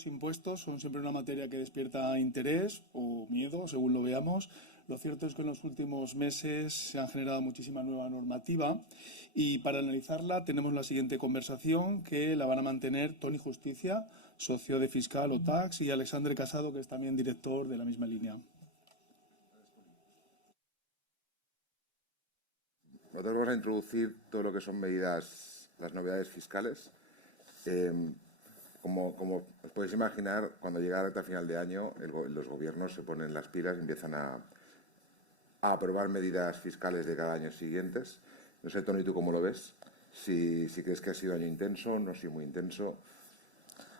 los impuestos son siempre una materia que despierta interés o miedo, según lo veamos. Lo cierto es que en los últimos meses se han generado muchísima nueva normativa y para analizarla tenemos la siguiente conversación que la van a mantener Toni Justicia, socio de Fiscal o Tax, y Alexandre Casado, que es también director de la misma línea. Nosotros vamos a introducir todo lo que son medidas, las novedades fiscales. Como os podéis imaginar, cuando llega la recta final de año, los gobiernos se ponen las pilas y empiezan a aprobar medidas fiscales de cada año siguientes. No sé, Toni, ¿tú cómo lo ves? Si crees que ha sido año intenso, no ha sido muy intenso.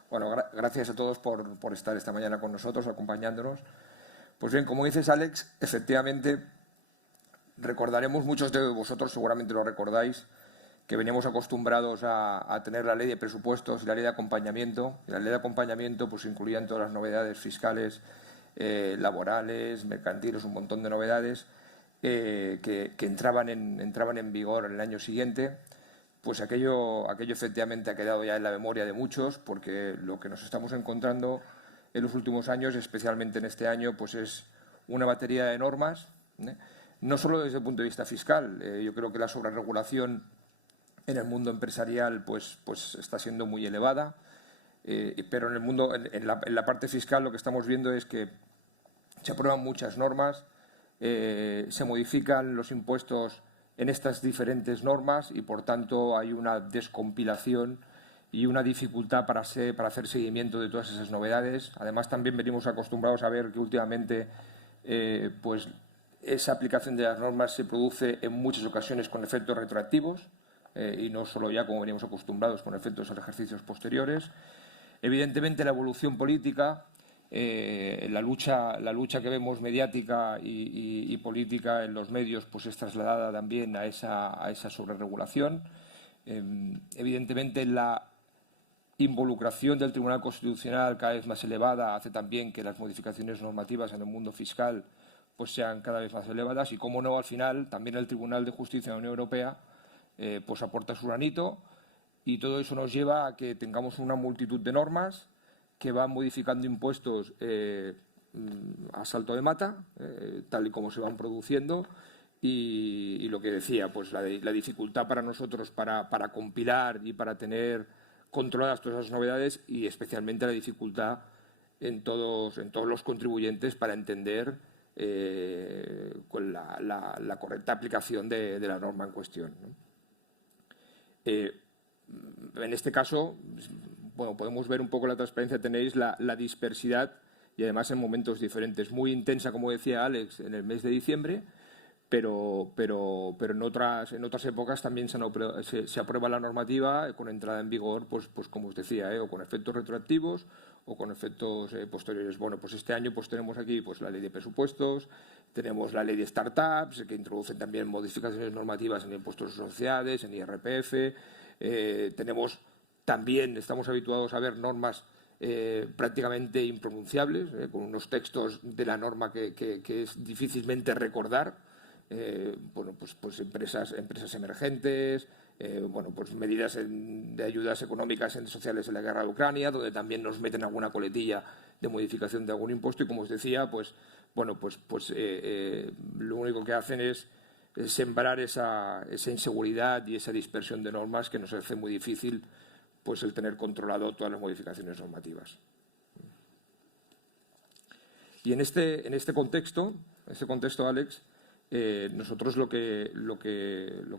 Bueno, gracias a todos por estar esta mañana con nosotros, acompañándonos. Pues bien, como dices, Alex, efectivamente recordaremos, muchos de vosotros seguramente lo recordáis, que veníamos acostumbrados a tener la ley de presupuestos y la ley de acompañamiento. Y la ley de acompañamiento pues incluían todas las novedades fiscales, laborales, mercantiles, un montón de novedades que entraban en vigor en el año siguiente. Pues aquello efectivamente ha quedado ya en la memoria de muchos, porque lo que nos estamos encontrando en los últimos años, especialmente en este año, pues es una batería de normas, no solo desde el punto de vista fiscal. Yo creo que la sobreregulación en el mundo empresarial pues está siendo muy elevada, pero en el mundo, en la parte fiscal, lo que estamos viendo es que se aprueban muchas normas, se modifican los impuestos en estas diferentes normas y, por tanto, hay una descompilación y una dificultad para hacer seguimiento de todas esas novedades. Además, también venimos acostumbrados a ver que últimamente pues esa aplicación de las normas se produce en muchas ocasiones con efectos retroactivos y no solo ya, como veníamos acostumbrados, con efectos en ejercicios posteriores. Evidentemente, la evolución política, la lucha que vemos mediática y política en los medios, pues es trasladada también a esa sobreregulación. Evidentemente, la involucración del Tribunal Constitucional cada vez más elevada hace también que las modificaciones normativas en el mundo fiscal pues sean cada vez más elevadas y, cómo no, al final también el Tribunal de Justicia de la Unión Europea pues aporta su granito, y todo eso nos lleva a que tengamos una multitud de normas que van modificando impuestos a salto de mata, tal y como se van produciendo, y lo que decía, pues la dificultad para nosotros para compilar y para tener controladas todas esas novedades, y especialmente la dificultad en todos los contribuyentes para entender con la correcta aplicación de la norma en cuestión, ¿no? En este caso, bueno, podemos ver un poco la transparencia, tenéis la dispersidad, y además en momentos diferentes. Muy intensa, como decía Alex, en el mes de diciembre, pero en otras épocas también se aprueba la normativa con entrada en vigor, pues como os decía, o con efectos retroactivos o con efectos posteriores. Bueno, pues este año pues tenemos aquí pues la ley de presupuestos, tenemos la ley de startups, que introducen también modificaciones normativas en impuestos de sociedades, en IRPF. Tenemos también, estamos habituados a ver normas prácticamente impronunciables, con unos textos de la norma que es difícilmente recordar. Bueno, pues empresas emergentes, bueno, pues medidas de ayudas económicas y sociales en la guerra de Ucrania, donde también nos meten alguna coletilla de modificación de algún impuesto, y, como os decía, pues bueno, pues lo único que hacen es sembrar esa inseguridad y esa dispersión de normas que nos hace muy difícil pues el tener controlado todas las modificaciones normativas. Y en este contexto, Alex, nosotros lo que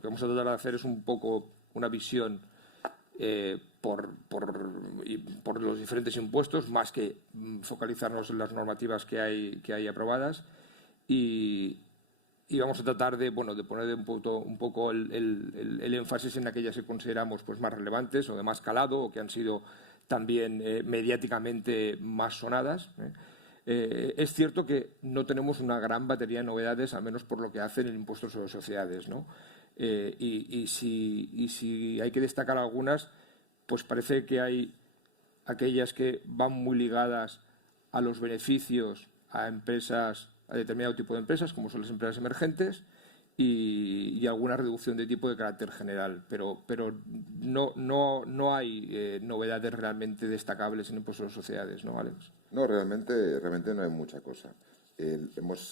vamos a tratar de hacer es un poco una visión por los diferentes impuestos, más que focalizarnos en las normativas que hay aprobadas, y vamos a tratar de poner un poco el énfasis en aquellas que consideramos pues más relevantes o de más calado, o que han sido también mediáticamente más sonadas. Es cierto que no tenemos una gran batería de novedades, al menos por lo que hace en el impuesto sobre sociedades, ¿no? Y si hay que destacar algunas, pues parece que hay aquellas que van muy ligadas a los beneficios a empresas, a determinado tipo de empresas, como son las empresas emergentes, y alguna reducción de tipo de carácter general, pero no hay novedades realmente destacables en el impuesto de sociedades, ¿no, Alex? No, realmente no hay mucha cosa.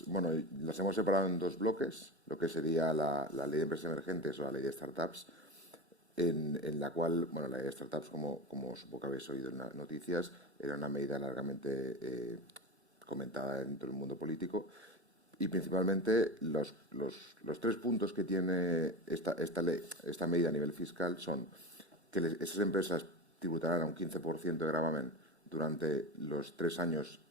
Bueno, las hemos separado en dos bloques, lo que sería la ley de empresas emergentes o la ley de startups, en la cual, bueno, la ley de startups, como supongo que habéis oído en las noticias, era una medida largamente comentada dentro del mundo político. Y principalmente los 3 puntos que tiene esta medida a nivel fiscal son que esas empresas tributarán a un 15% de gravamen durante los 3 años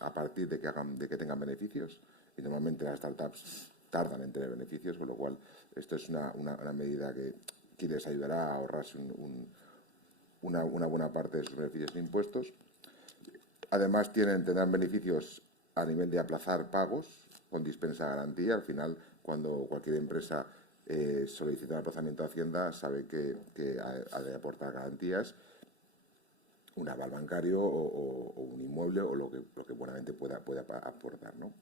a partir de que tengan beneficios, y normalmente las startups tardan en tener beneficios, con lo cual esto es una medida que les ayudará a ahorrarse una buena parte de sus beneficios en impuestos. Además tendrán beneficios a nivel de aplazar pagos con dispensa de garantía. Al final, cuando cualquier empresa solicita un aplazamiento a Hacienda, sabe que ha de aportar garantías, un aval bancario o un inmueble o lo que buenamente pueda aportar, ¿no?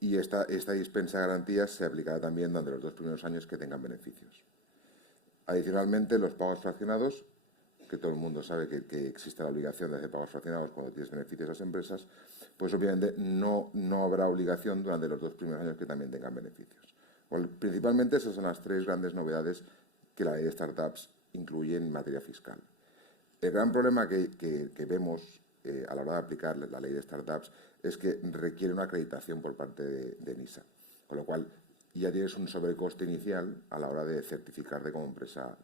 Y esta dispensa de garantías se aplicará también durante los 2 primeros años que tengan beneficios. Adicionalmente, los pagos fraccionados, que todo el mundo sabe que existe la obligación de hacer pagos fraccionados cuando tienes beneficios a las empresas, pues obviamente no habrá obligación durante los 2 primeros años que también tengan beneficios. Principalmente esas son las 3 grandes novedades que la ley de startups incluye en materia fiscal. El gran problema que vemos a la hora de aplicar la ley de startups es que requiere una acreditación por parte de NISA, con lo cual ya tienes un sobrecoste inicial a la hora de certificarte como empresa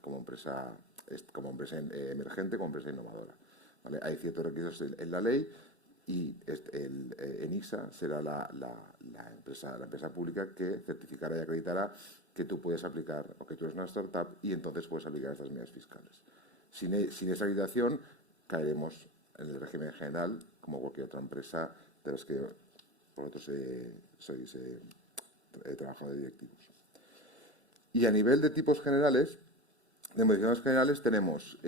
emergente, como empresa innovadora, ¿vale? Hay ciertos requisitos en la ley y ENISA será la empresa pública que certificará y acreditará que tú puedes aplicar o que tú eres una startup y entonces puedes aplicar estas medidas fiscales. Sin esa acreditación caeremos en el régimen general como cualquier otra empresa de las que vosotros sois trabajadores directivos. Y a nivel de tipos generales, de modificaciones generales, tenemos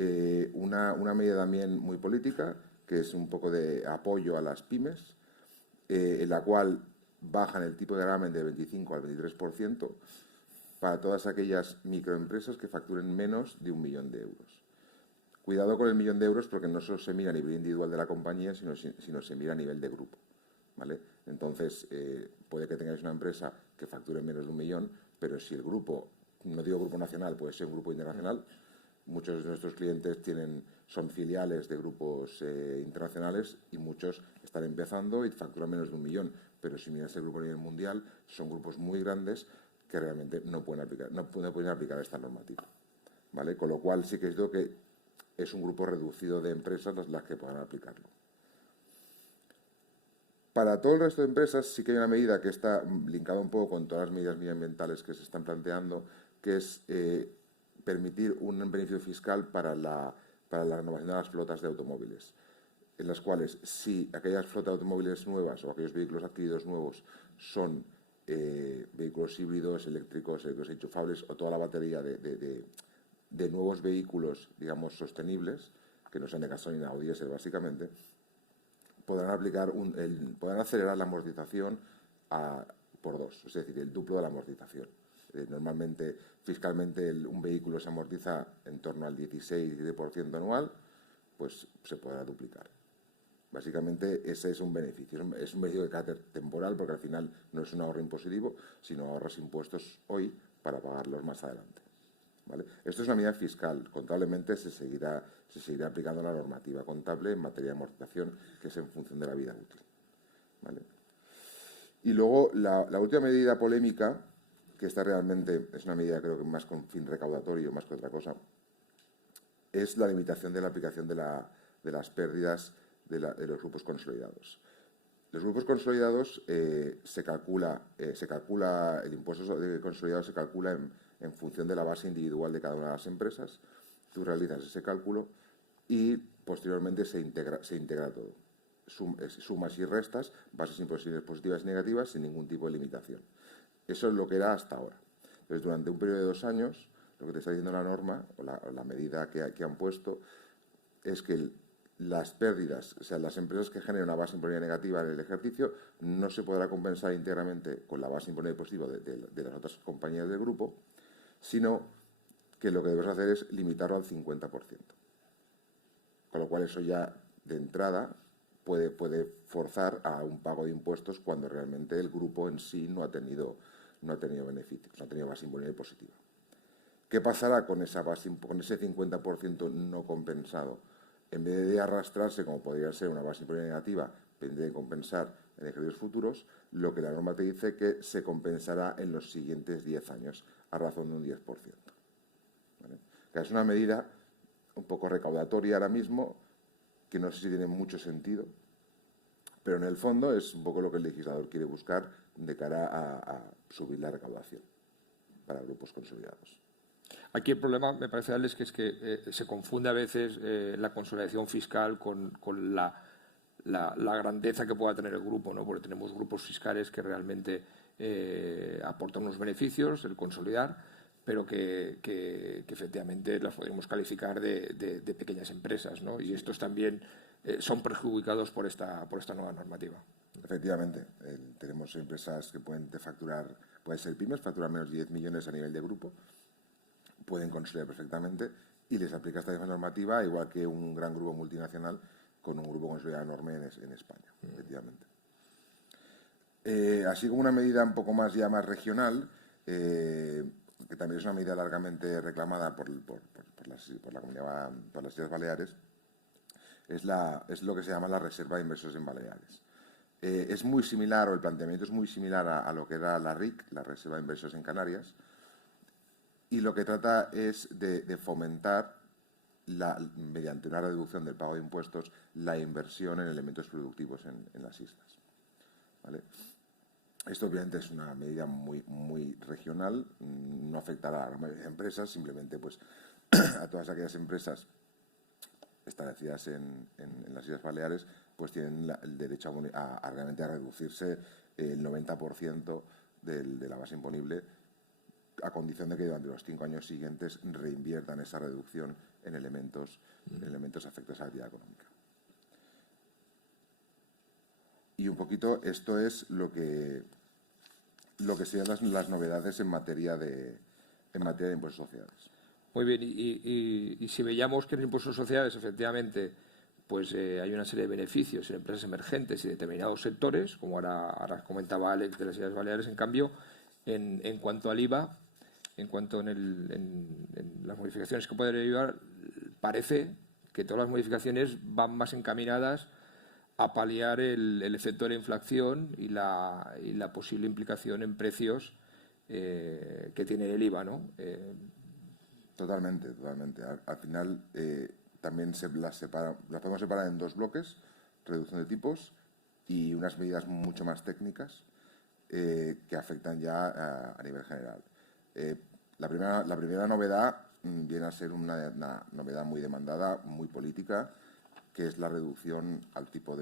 una medida también muy política, que es un poco de apoyo a las pymes, en la cual bajan el tipo de gravamen de 25 al 23% para todas aquellas microempresas que facturen menos de 1 millón de euros. Cuidado con el 1 millón de euros porque no solo se mira a nivel individual de la compañía, sino se mira a nivel de grupo, ¿vale? Entonces, puede que tengáis una empresa que facture menos de 1 millón, pero si el grupo, no digo grupo nacional, puede ser un grupo internacional. Muchos de nuestros clientes son filiales de grupos internacionales y muchos están empezando y facturan menos de 1 millón. Pero si miras el grupo a nivel mundial, son grupos muy grandes que realmente no pueden aplicar esta normativa, ¿vale? Con lo cual sí que es lo que es un grupo reducido de empresas las que podrán aplicarlo. Para todo el resto de empresas sí que hay una medida que está linkada un poco con todas las medidas medioambientales que se están planteando, que es permitir un beneficio fiscal para la renovación de las flotas de automóviles, en las cuales si aquellas flotas de automóviles nuevas o aquellos vehículos adquiridos nuevos son vehículos híbridos, eléctricos, vehículos enchufables o toda la batería de nuevos vehículos, digamos, sostenibles, que no sean de gasolina o diésel básicamente, podrán acelerar la amortización por 2, es decir, el duplo de la amortización. Normalmente, fiscalmente, un vehículo se amortiza en torno al 16% anual, pues se podrá duplicar. Básicamente, ese es un beneficio. Es un beneficio de carácter temporal, porque al final no es un ahorro impositivo, sino ahorras impuestos hoy para pagarlos más adelante, ¿vale? Esto es una medida fiscal. Contablemente se seguirá aplicando la normativa contable en materia de amortización, que es en función de la vida útil, ¿vale? Y luego, la última medida polémica, que esta realmente es una medida creo que más con fin recaudatorio, más que otra cosa, es la limitación de la aplicación de las pérdidas de los grupos consolidados. Los grupos consolidados se calcula el impuesto de consolidados se calcula en función de la base individual de cada una de las empresas. Tú realizas ese cálculo y posteriormente se integra todo. Sumas y restas, bases imposibles positivas y negativas sin ningún tipo de limitación. Eso es lo que era hasta ahora. Entonces, durante un periodo de 2 años, lo que te está diciendo la norma o la medida que han puesto es que las pérdidas, o sea, las empresas que generen una base imponible negativa en el ejercicio, no se podrá compensar íntegramente con la base imponible positiva de las otras compañías del grupo, sino que lo que debes hacer es limitarlo al 50%. Con lo cual eso ya de entrada puede forzar a un pago de impuestos cuando realmente el grupo en sí no ha tenido beneficios, no ha tenido base imponible positiva. ¿Qué pasará con ese 50% no compensado? En vez de arrastrarse, como podría ser una base imponible negativa, pendiente de compensar en ejercicios futuros, lo que la norma te dice que se compensará en los siguientes 10 años, a razón de un 10%. ¿Vale? Que es una medida un poco recaudatoria ahora mismo, que no sé si tiene mucho sentido, pero en el fondo es un poco lo que el legislador quiere buscar de cara a subir la recaudación para grupos consolidados. Aquí el problema, me parece, Alex, que es que se confunde a veces la consolidación fiscal con la grandeza que pueda tener el grupo, ¿no? Porque tenemos grupos fiscales que realmente aportan unos beneficios, el consolidar, pero que efectivamente las podríamos calificar de pequeñas empresas, ¿no? Y estos también son perjudicados por esta nueva normativa. Efectivamente, tenemos empresas que pueden ser pymes, facturar menos de 10 millones a nivel de grupo, pueden consolidar perfectamente y les aplica esta misma normativa, igual que un gran grupo multinacional con un grupo consolidado enorme en España, efectivamente. Así como una medida un poco más regional, que también es una medida largamente reclamada por las Islas Baleares, es lo que se llama la reserva de inversores en Baleares. Es muy similar, o el planteamiento es muy similar a lo que era la RIC, la reserva de inversores en Canarias, y lo que trata es de fomentar, mediante una reducción del pago de impuestos, la inversión en elementos productivos en las islas. ¿Vale? Esto obviamente es una medida muy regional, no afectará a la mayoría de empresas, simplemente pues a todas aquellas empresas establecidas en las Islas Baleares pues tienen el derecho a realmente a reducirse el 90% de la base imponible, a condición de que durante los 5 años siguientes reinviertan esa reducción en elementos afectos a la actividad económica. Y un poquito esto es lo que serían las novedades en materia de impuestos sociales. Muy bien, y si veíamos que en el impuesto de sociedades efectivamente pues hay una serie de beneficios en empresas emergentes y determinados sectores, como ahora comentaba Alex de las Islas Baleares, en cambio, en cuanto al IVA, en cuanto en las modificaciones que pueden derivar, parece que todas las modificaciones van más encaminadas a paliar el efecto de la inflación y la posible implicación en precios que tiene el IVA, ¿no? Totalmente. Al final también las podemos separar en 2 bloques: reducción de tipos y unas medidas mucho más técnicas que afectan ya a nivel general. La primera novedad viene a ser una novedad muy demandada, muy política, que es la reducción al tipo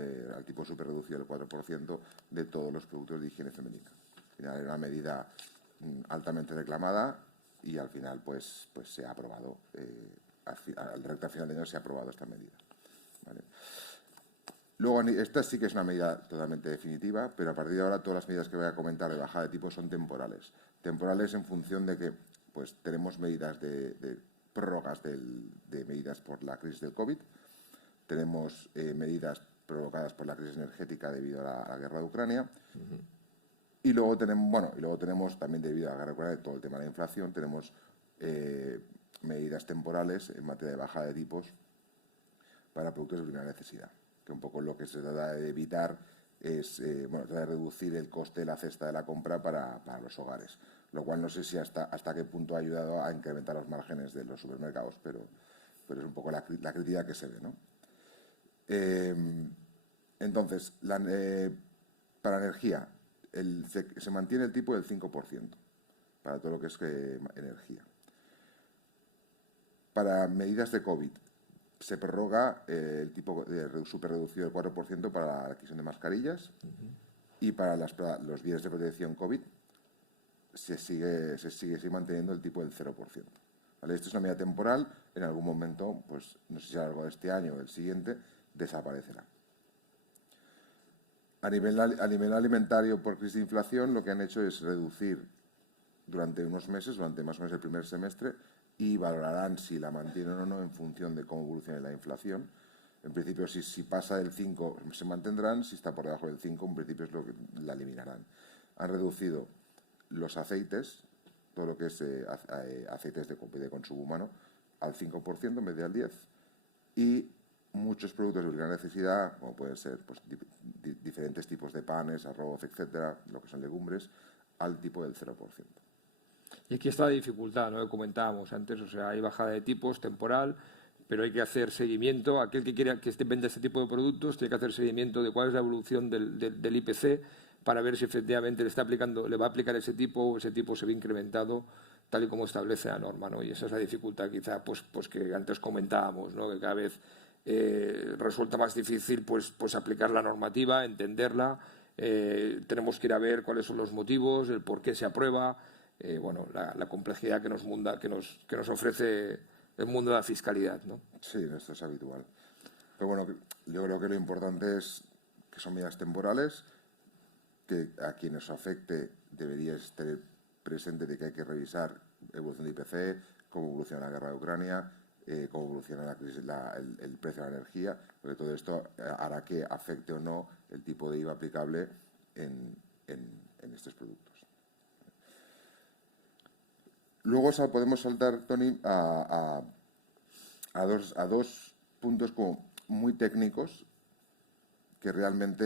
superreducido del 4% de todos los productos de higiene femenina. Al final era una medida altamente reclamada y al final pues se ha aprobado, al recta final de año se ha aprobado esta medida. ¿Vale? Luego, esta sí que es una medida totalmente definitiva, pero a partir de ahora todas las medidas que voy a comentar de bajada de tipos son temporales. Temporales en función de que pues tenemos medidas de prórrogas de medidas por la crisis del COVID, tenemos medidas provocadas por la crisis energética debido a la guerra de Ucrania, y luego tenemos también, debido a la guerra de Ucrania, todo el tema de la inflación, tenemos medidas temporales en materia de bajada de tipos para productos de primera necesidad, que un poco lo que se trata de evitar es trata de reducir el coste de la cesta de la compra para los hogares, lo cual no sé si hasta qué punto ha ayudado a incrementar los márgenes de los supermercados, pero es un poco la crítica que se ve, ¿no? Entonces, para energía se mantiene el tipo del 5% para todo lo que es energía. Para medidas de COVID se prorroga el tipo de superreducido del 4% para la adquisición de mascarillas, y para los bienes de protección COVID se sigue manteniendo el tipo del 0%. ¿Vale? Esto es una medida temporal. En algún momento, pues no sé si a lo largo de este año o del siguiente, desaparecerá. A nivel alimentario, por crisis de inflación, lo que han hecho es reducir durante unos meses, durante más o menos el primer semestre, y valorarán si la mantienen o no en función de cómo evolucione la inflación. En principio, si pasa del 5 se mantendrán, si está por debajo del 5, en principio es lo que la eliminarán. Han reducido los aceites, todo lo que es aceites de consumo humano, al 5% en vez de al 10%, y muchos productos de gran necesidad, como pueden ser pues, diferentes tipos de panes, arroz, etcétera, lo que son legumbres, al tipo del 0%. Y aquí está la dificultad, ¿no?, que comentábamos antes, o sea, hay bajada de tipos temporal, pero hay que hacer seguimiento. Aquel que quiera que venda este tipo de productos tiene que hacer seguimiento de cuál es la evolución del IPC para ver si efectivamente le va a aplicar ese tipo o ese tipo se ve incrementado tal y como establece la norma, ¿no? Y esa es la dificultad quizá pues que antes comentábamos, ¿no?, que cada vez resulta más difícil pues aplicar la normativa, entenderla, tenemos que ir a ver cuáles son los motivos, el por qué se aprueba, bueno, la complejidad que nos ofrece el mundo de la fiscalidad, ¿no? Sí, esto es habitual. Pero bueno, yo creo que lo importante es que son medidas temporales, que a quienes afecte deberíais tener presente de que hay que revisar evolución de IPC, cómo evoluciona la guerra de Ucrania, cómo evoluciona la crisis, el precio de la energía, porque todo esto hará que afecte o no el tipo de IVA aplicable en estos productos. Luego podemos saltar, Tony, a dos puntos como muy técnicos que realmente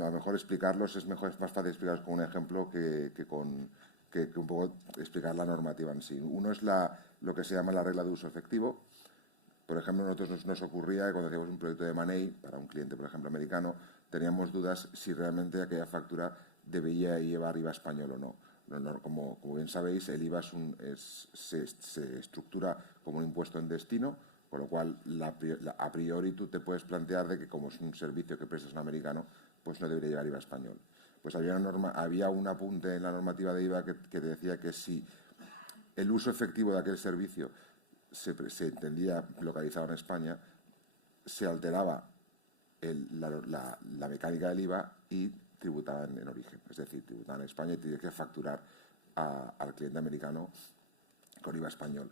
a lo mejor explicarlos es más fácil explicarlos con un ejemplo que un poco explicar la normativa en sí. Uno es lo que se llama la regla de uso efectivo. Por ejemplo, a nosotros nos ocurría que cuando hacíamos un proyecto de Money para un cliente, por ejemplo, americano, teníamos dudas si realmente aquella factura debía llevar IVA español o no. Como bien sabéis, el IVA se estructura como un impuesto en destino, con lo cual a priori tú te puedes plantear de que como es un servicio que prestas a un americano, pues no debería llevar IVA español. Pues había un apunte en la normativa de IVA que te decía que si el uso efectivo de aquel servicio se entendía localizado en España, se alteraba la mecánica del IVA y tributaban en origen. Es decir, tributaban en España y tenías que facturar al cliente americano con IVA español.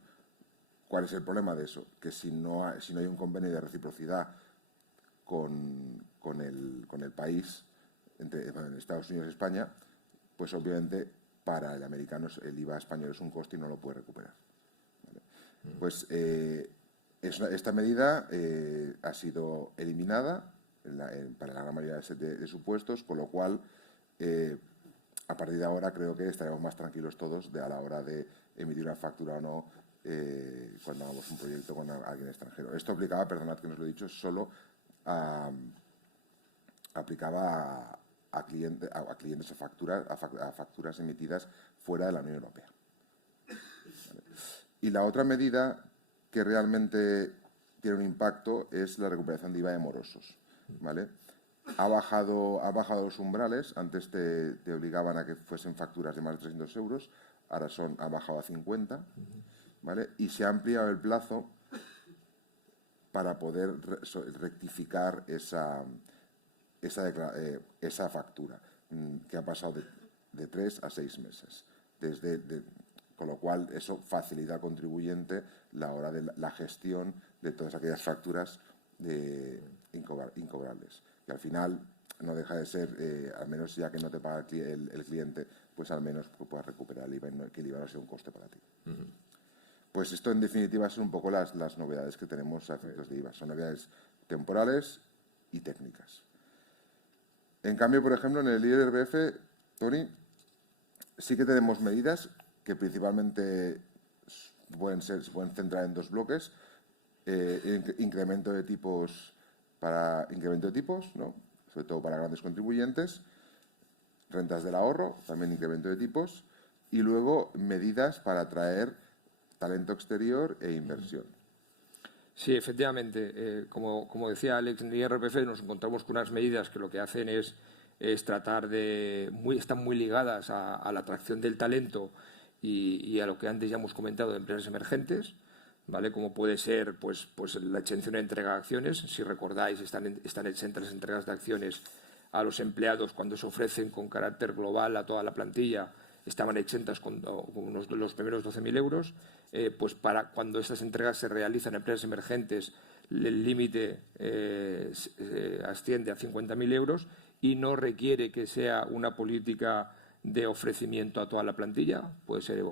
¿Cuál es el problema de eso? Que si no hay un convenio de reciprocidad con el país, entre Estados Unidos y España, pues obviamente para el americano el IVA español es un coste y no lo puede recuperar. ¿Vale? Pues esta medida ha sido eliminada para la gran mayoría de supuestos, con lo cual a partir de ahora creo que estaremos más tranquilos todos a la hora de emitir una factura o no cuando hagamos un proyecto con alguien extranjero. Esto aplicaba, perdonad que no os lo he dicho, solo aplicaba a clientes a facturas emitidas fuera de la Unión Europea. ¿Vale? Y la otra medida que realmente tiene un impacto es la recuperación de IVA de morosos. ¿Vale? Ha bajado los umbrales. Antes te obligaban a que fuesen facturas de más de 300 euros, ahora ha bajado a 50, ¿vale? Y se ha ampliado el plazo para poder rectificar esa factura, que ha pasado de 3 a 6 meses. Con lo cual, eso facilita al contribuyente la hora de la gestión de todas aquellas facturas incobrables. Que al final no deja de ser, al menos ya que no te paga el cliente, pues al menos puedas recuperar el IVA y que el IVA no sea un coste para ti. Pues esto, en definitiva, son un poco las novedades que tenemos a efectos de IVA. Son novedades temporales y técnicas. En cambio, por ejemplo, en el IRPF, Tony, sí que tenemos medidas que principalmente se pueden centrar en dos bloques. Incremento de tipos, ¿no? Sobre todo para grandes contribuyentes, rentas del ahorro, también incremento de tipos, y luego medidas para atraer talento exterior e inversión. Sí, efectivamente. Como decía Alex, en el IRPF nos encontramos con unas medidas que lo que hacen es tratar están muy ligadas a la atracción del talento y a lo que antes ya hemos comentado de empresas emergentes, ¿vale? Como puede ser pues la exención de entrega de acciones. Si recordáis, están exentas las entregas de acciones a los empleados cuando se ofrecen con carácter global a toda la plantilla, estaban exentas con los primeros 12.000 euros. Pues para cuando estas entregas se realizan en empresas emergentes, el límite asciende a 50.000 euros y no requiere que sea una política de ofrecimiento a toda la plantilla, puede ser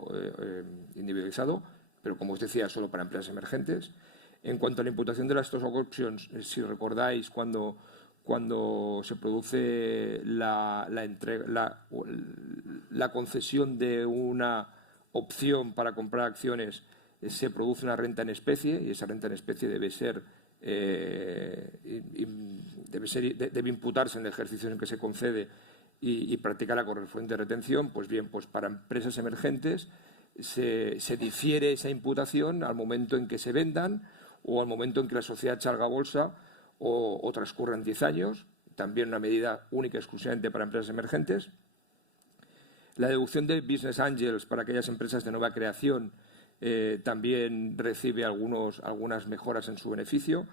individualizado, pero como os decía, solo para empresas emergentes. En cuanto a la imputación de las stock options, si recordáis, cuando se produce la concesión de una opción para comprar acciones, se produce una renta en especie y esa renta en especie debe imputarse en el ejercicio en el que se concede y practicar la correspondiente retención. Pues bien, pues para empresas emergentes se difiere esa imputación al momento en que se vendan o al momento en que la sociedad salga a bolsa o transcurran 10 años, también una medida única y exclusivamente para empresas emergentes. La deducción de Business Angels para aquellas empresas de nueva creación también recibe algunas mejoras en su beneficio.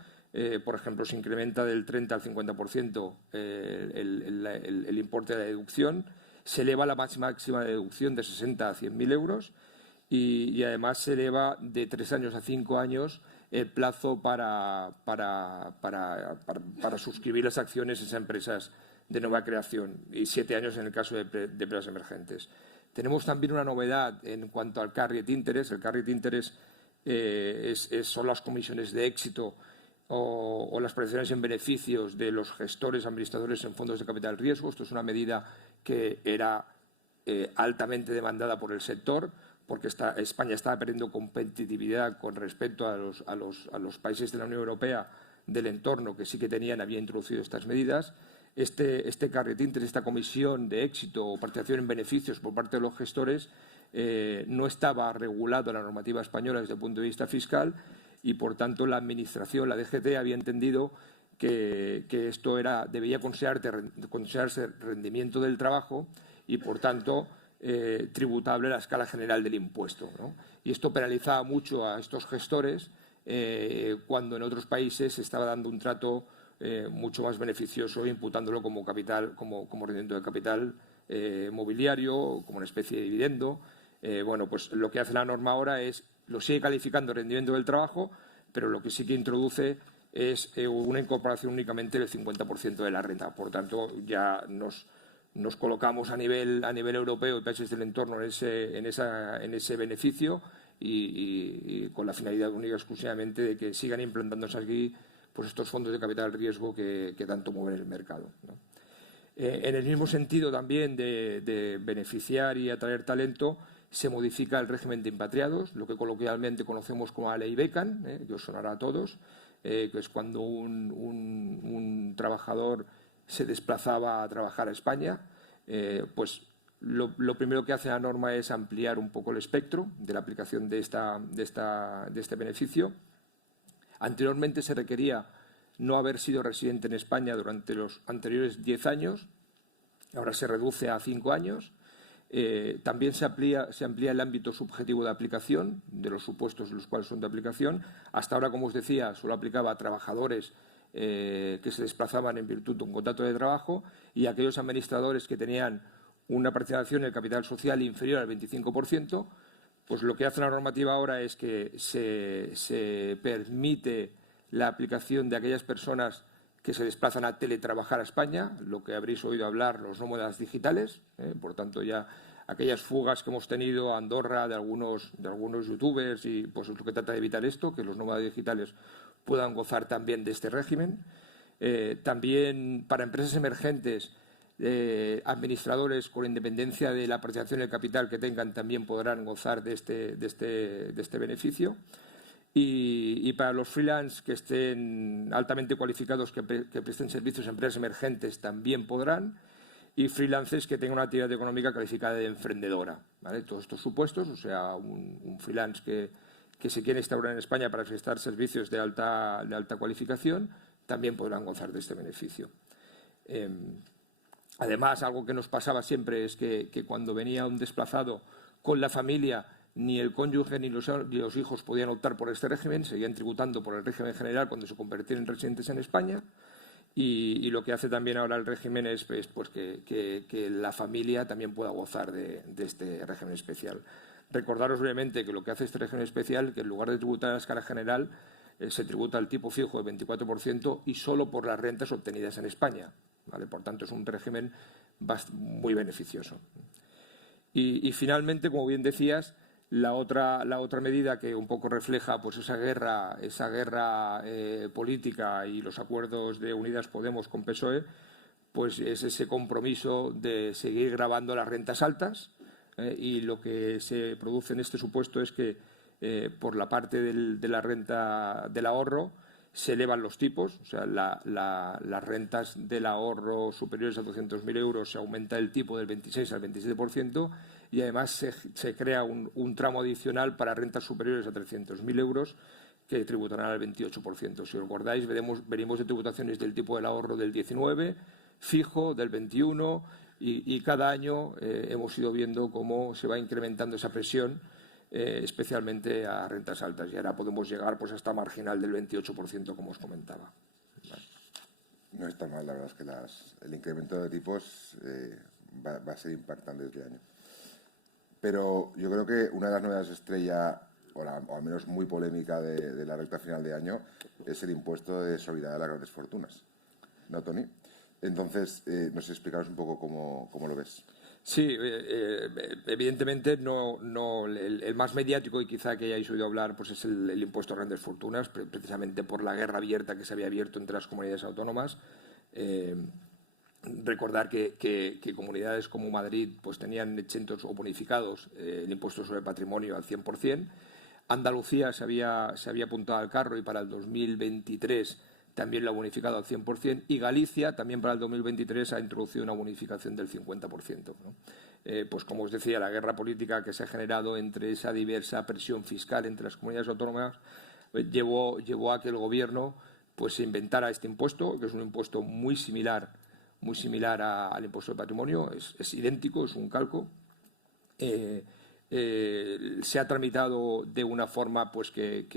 Por ejemplo, se incrementa del 30 al 50% el importe de la deducción, se eleva la máxima de deducción de 60 a 100.000 euros y además se eleva de 3 años a 5 años el plazo para suscribir las acciones a esas empresas de nueva creación y 7 años en el caso de empresas emergentes. Tenemos también una novedad en cuanto al carried interest. El carried interest son las comisiones de éxito o las prestaciones en beneficios de los gestores, administradores en fondos de capital riesgo. Esto es una medida que era altamente demandada por el sector, porque España estaba perdiendo competitividad con respecto a los países de la Unión Europea del entorno que sí que había introducido estas medidas. Este carried interest, esta comisión de éxito o participación en beneficios por parte de los gestores no estaba regulado en la normativa española desde el punto de vista fiscal y, por tanto, la Administración, la DGT, había entendido que esto debía considerarse rendimiento del trabajo y, por tanto, tributable a la escala general del impuesto, ¿no? Y esto penalizaba mucho a estos gestores cuando en otros países se estaba dando un trato mucho más beneficioso, imputándolo como capital, como rendimiento de capital mobiliario, como una especie de dividendo. Bueno, pues lo que hace la norma ahora lo sigue calificando rendimiento del trabajo, pero lo que sí que introduce es una incorporación únicamente del 50% de la renta. Por tanto, ya nos colocamos a nivel europeo y países del entorno en ese beneficio y con la finalidad única exclusivamente de que sigan implantándose aquí pues estos fondos de capital riesgo que tanto mueven el mercado, ¿no? En el mismo sentido también de beneficiar y atraer talento, se modifica el régimen de impatriados, lo que coloquialmente conocemos como la ley Becan, que os sonará a todos, que es cuando un trabajador se desplazaba a trabajar a España. Pues lo primero que hace la norma es ampliar un poco el espectro de la aplicación de este beneficio. Anteriormente se requería no haber sido residente en España durante los anteriores 10 años, ahora se reduce a 5 años. También se amplía el ámbito subjetivo de aplicación, de los supuestos en los cuales son de aplicación. Hasta ahora, como os decía, solo aplicaba a trabajadores que se desplazaban en virtud de un contrato de trabajo y a aquellos administradores que tenían una participación en el capital social inferior al 25%. Pues lo que hace la normativa ahora es que se permite la aplicación de aquellas personas que se desplazan a teletrabajar a España, lo que habréis oído hablar, los nómadas digitales. Por tanto, ya aquellas fugas que hemos tenido a Andorra de algunos youtubers, y pues es lo que trata de evitar esto, que los nómadas digitales puedan gozar también de este régimen. También para empresas emergentes, administradores con independencia de la participación en el capital que tengan también podrán gozar de este beneficio. Y para los freelance que estén altamente cualificados, que presten servicios a empresas emergentes, también podrán. Y freelancers que tengan una actividad económica calificada de emprendedora, ¿vale? Todos estos supuestos, o sea, un freelance que se quiere instaurar en España para prestar servicios de alta cualificación, también podrán gozar de este beneficio. Además, algo que nos pasaba siempre es que cuando venía un desplazado con la familia ni el cónyuge ni los hijos podían optar por este régimen, seguían tributando por el régimen general cuando se convertían en residentes en España. Y lo que hace también ahora el régimen es pues que la familia también pueda gozar de este régimen especial. Recordaros brevemente que lo que hace este régimen especial, que en lugar de tributar a escala general, se tributa al tipo fijo de 24% y solo por las rentas obtenidas en España, ¿vale? Por tanto, es un régimen muy beneficioso. Y finalmente, como bien decías, la otra medida que un poco refleja pues esa guerra política y los acuerdos de Unidas Podemos con PSOE, pues es ese compromiso de seguir gravando las rentas altas, y lo que se produce en este supuesto es que por la parte de la renta del ahorro se elevan los tipos, o sea, las rentas del ahorro superiores a 200.000 euros se aumenta el tipo del 26 al 27% y además se crea un tramo adicional para rentas superiores a 300.000 euros que tributarán al 28%. Si os acordáis, veremos de tributaciones del tipo del ahorro del 19, fijo del 21 y cada año hemos ido viendo cómo se va incrementando esa presión, especialmente a rentas altas. Y ahora podemos llegar pues hasta marginal del 28%, como os comentaba. Vale. No está mal, la verdad es que el incremento de tipos va a ser impactante este año. Pero yo creo que una de las novedades estrella, o al menos muy polémica de la recta final de año, es el impuesto de solidaridad de las grandes fortunas. ¿No, Toni? Entonces, nos explicaros un poco cómo lo ves. Sí, evidentemente el más mediático y quizá que hayáis oído hablar pues es el impuesto a grandes fortunas, precisamente por la guerra abierta que se había abierto entre las comunidades autónomas. Recordar que comunidades como Madrid pues tenían exentos o bonificados el impuesto sobre el patrimonio al 100%. Andalucía se había apuntado al carro y para el 2023 también lo ha bonificado al 100%, y Galicia también para el 2023 ha introducido una bonificación del 50%, ¿no? Pues como os decía, la guerra política que se ha generado entre esa diversa presión fiscal entre las comunidades autónomas llevó a que el Gobierno pues se inventara este impuesto, que es un impuesto muy similar al impuesto de patrimonio, es idéntico, es un calco. Se ha tramitado de una forma pues que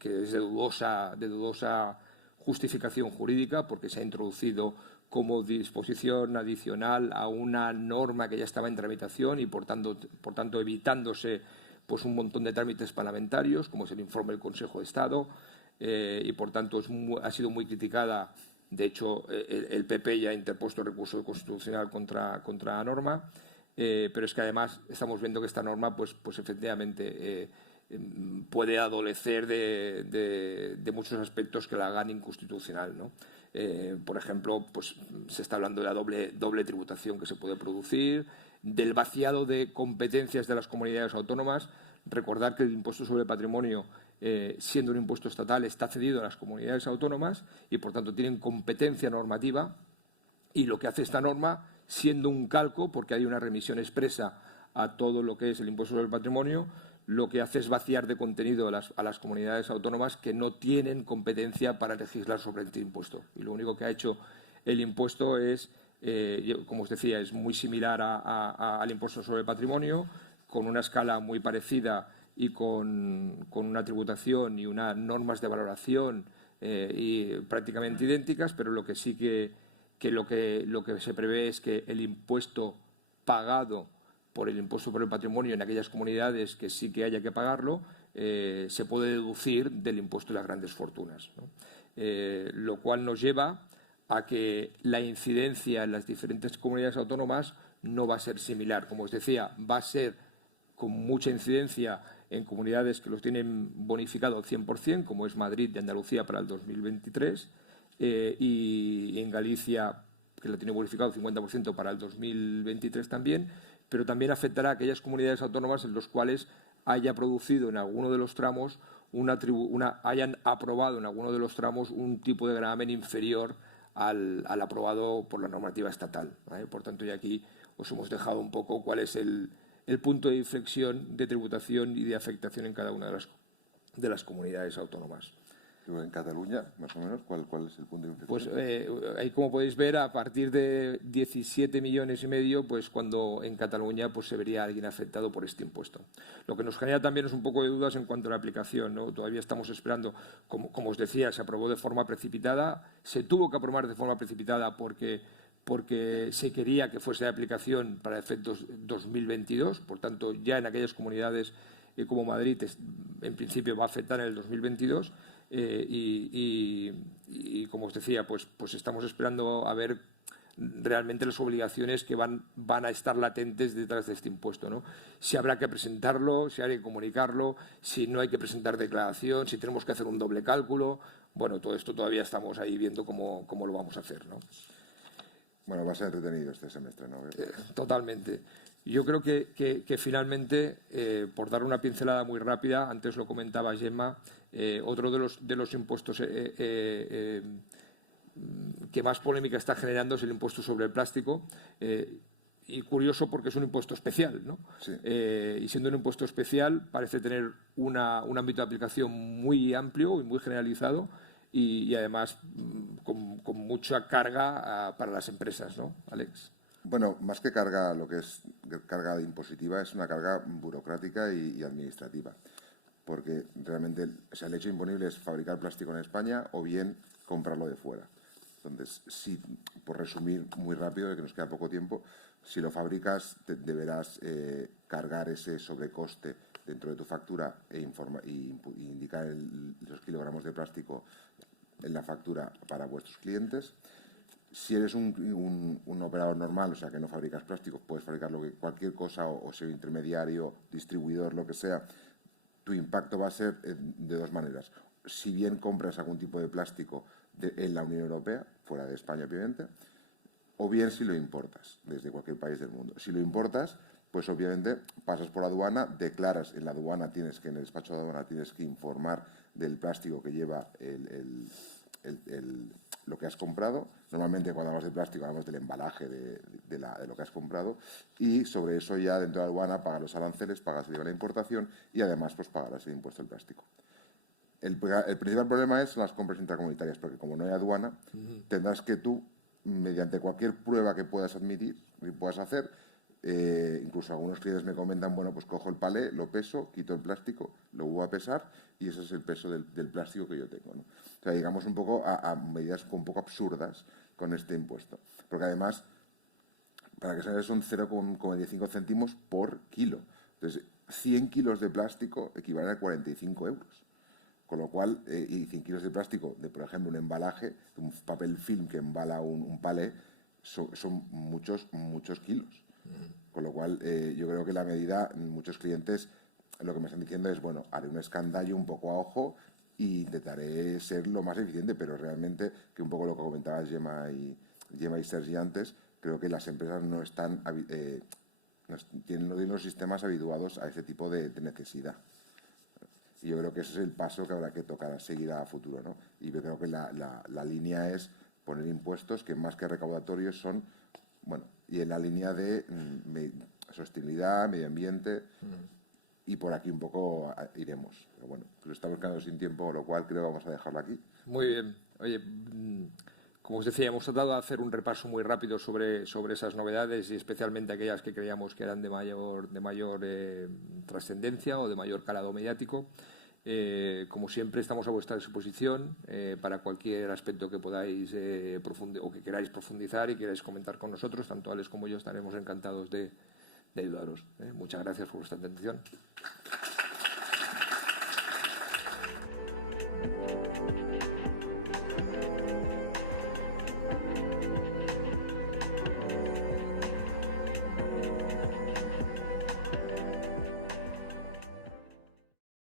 es de dudosa justificación jurídica, porque se ha introducido como disposición adicional a una norma que ya estaba en tramitación y por tanto evitándose pues un montón de trámites parlamentarios, como es el informe del Consejo de Estado, y por tanto ha sido muy criticada. De hecho, el PP ya ha interpuesto recurso constitucional contra la norma. Pero es que además estamos viendo que esta norma pues efectivamente puede adolecer de muchos aspectos que la hagan inconstitucional, ¿no? Por ejemplo, pues se está hablando de la doble tributación que se puede producir, del vaciado de competencias de las comunidades autónomas. Recordar que el impuesto sobre el patrimonio, siendo un impuesto estatal, está cedido a las comunidades autónomas y por tanto tienen competencia normativa, y lo que hace esta norma, siendo un calco, porque hay una remisión expresa a todo lo que es el impuesto sobre el patrimonio, lo que hace es vaciar de contenido a las comunidades autónomas que no tienen competencia para legislar sobre este impuesto. Y lo único que ha hecho el impuesto es, como os decía, es muy similar al impuesto sobre el patrimonio, con una escala muy parecida y con una tributación y unas normas de valoración y prácticamente idénticas, pero lo que sí que lo que se prevé es que el impuesto pagado por el impuesto por el patrimonio en aquellas comunidades que sí que haya que pagarlo, se puede deducir del impuesto de las grandes fortunas, ¿no? Lo cual nos lleva a que la incidencia en las diferentes comunidades autónomas no va a ser similar. Como os decía, va a ser con mucha incidencia en comunidades que los tienen bonificado al 100%, como es Madrid y Andalucía para el 2023, y en Galicia, que lo tiene bonificado el 50% para el 2023 también, pero también afectará a aquellas comunidades autónomas en las cuales haya producido en alguno de los tramos hayan aprobado en alguno de los tramos un tipo de gravamen inferior al aprobado por la normativa estatal, ¿vale? Por tanto, y aquí os hemos dejado un poco cuál es el punto de inflexión de tributación y de afectación en cada una de las comunidades autónomas. En Cataluña, más o menos, ¿cuál es el punto de inflexión? Pues ahí, como podéis ver, a partir de 17,5 millones, pues cuando en Cataluña pues se vería alguien afectado por este impuesto. Lo que nos genera también es un poco de dudas en cuanto a la aplicación, ¿no? Todavía estamos esperando, como os decía, se aprobó de forma precipitada, se tuvo que aprobar de forma precipitada porque se quería que fuese de aplicación para efectos 2022, por tanto, ya en aquellas comunidades como Madrid, en principio va a afectar en el 2022. Y como os decía, pues estamos esperando a ver realmente las obligaciones que van a estar latentes detrás de este impuesto, ¿no? Si habrá que presentarlo, si hay que comunicarlo, si no hay que presentar declaración, si tenemos que hacer un doble cálculo. Bueno, todo esto todavía estamos ahí viendo cómo lo vamos a hacer, ¿no? Bueno, va a ser entretenido este semestre, ¿no? Totalmente. Yo creo que finalmente, por dar una pincelada muy rápida, antes lo comentaba Gemma, otro de los impuestos que más polémica está generando es el impuesto sobre el plástico. Y curioso porque es un impuesto especial, ¿no? Sí. Y siendo un impuesto especial parece tener un ámbito de aplicación muy amplio y muy generalizado y además con mucha carga para las empresas, ¿no, Alex? Bueno, más que carga, lo que es carga impositiva es una carga burocrática y administrativa, porque realmente el hecho imponible es fabricar plástico en España o bien comprarlo de fuera. Entonces, si, por resumir muy rápido, que nos queda poco tiempo, si lo fabricas deberás cargar ese sobrecoste dentro de tu factura e indicar los kilogramos de plástico en la factura para vuestros clientes. Si eres un operador normal, o sea, que no fabricas plásticos, puedes fabricar cualquier cosa, o ser intermediario, distribuidor, lo que sea, tu impacto va a ser de dos maneras. Si bien compras algún tipo de plástico en la Unión Europea, fuera de España, obviamente, o bien si lo importas desde cualquier país del mundo. Si lo importas, pues obviamente pasas por la aduana, declaras en la aduana, en el despacho de aduana tienes que informar del plástico que lleva lo que has comprado. Normalmente cuando hablamos de plástico hablamos del embalaje de lo que has comprado, y sobre eso ya dentro de la aduana pagas los aranceles, pagas el IVA de la importación y además pues pagarás el impuesto del plástico. El principal problema es las compras intracomunitarias, porque como no hay aduana, tendrás que tú, mediante cualquier prueba que puedas admitir y puedas hacer, incluso algunos clientes me comentan, bueno, pues cojo el palé, lo peso, quito el plástico, lo vuelvo a pesar y ese es el peso del plástico que yo tengo, ¿no? O sea, llegamos un poco a medidas un poco absurdas con este impuesto, porque además, para que se vea, son 0,15 céntimos por kilo. Entonces, 100 kilos de plástico equivalen a 45 euros. Con lo cual, y 100 kilos de plástico, por ejemplo, un embalaje, un papel film que embala un palé, son muchos kilos. Con lo cual, yo creo que la medida, muchos clientes lo que me están diciendo es, bueno, haré un escandallo un poco a ojo e intentaré ser lo más eficiente, pero realmente, que un poco lo que comentabas Gemma y Sergi antes, creo que las empresas no tienen los sistemas habituados a ese tipo de necesidad. Y yo creo que ese es el paso que habrá que tocar a seguir a futuro, ¿no? Y yo creo que la línea es poner impuestos que más que recaudatorios son, bueno, y en la línea de sostenibilidad, medio ambiente, y por aquí un poco iremos. Pero bueno, lo estamos quedando sin tiempo, lo cual creo que vamos a dejarlo aquí. Muy bien. Oye, como os decía, hemos tratado de hacer un repaso muy rápido sobre esas novedades y especialmente aquellas que creíamos que eran de mayor trascendencia o de mayor calado mediático. Como siempre, estamos a vuestra disposición para cualquier aspecto que podáis o que queráis profundizar y queráis comentar con nosotros. Tanto Alex como yo estaremos encantados de ayudaros. Muchas gracias por vuestra atención.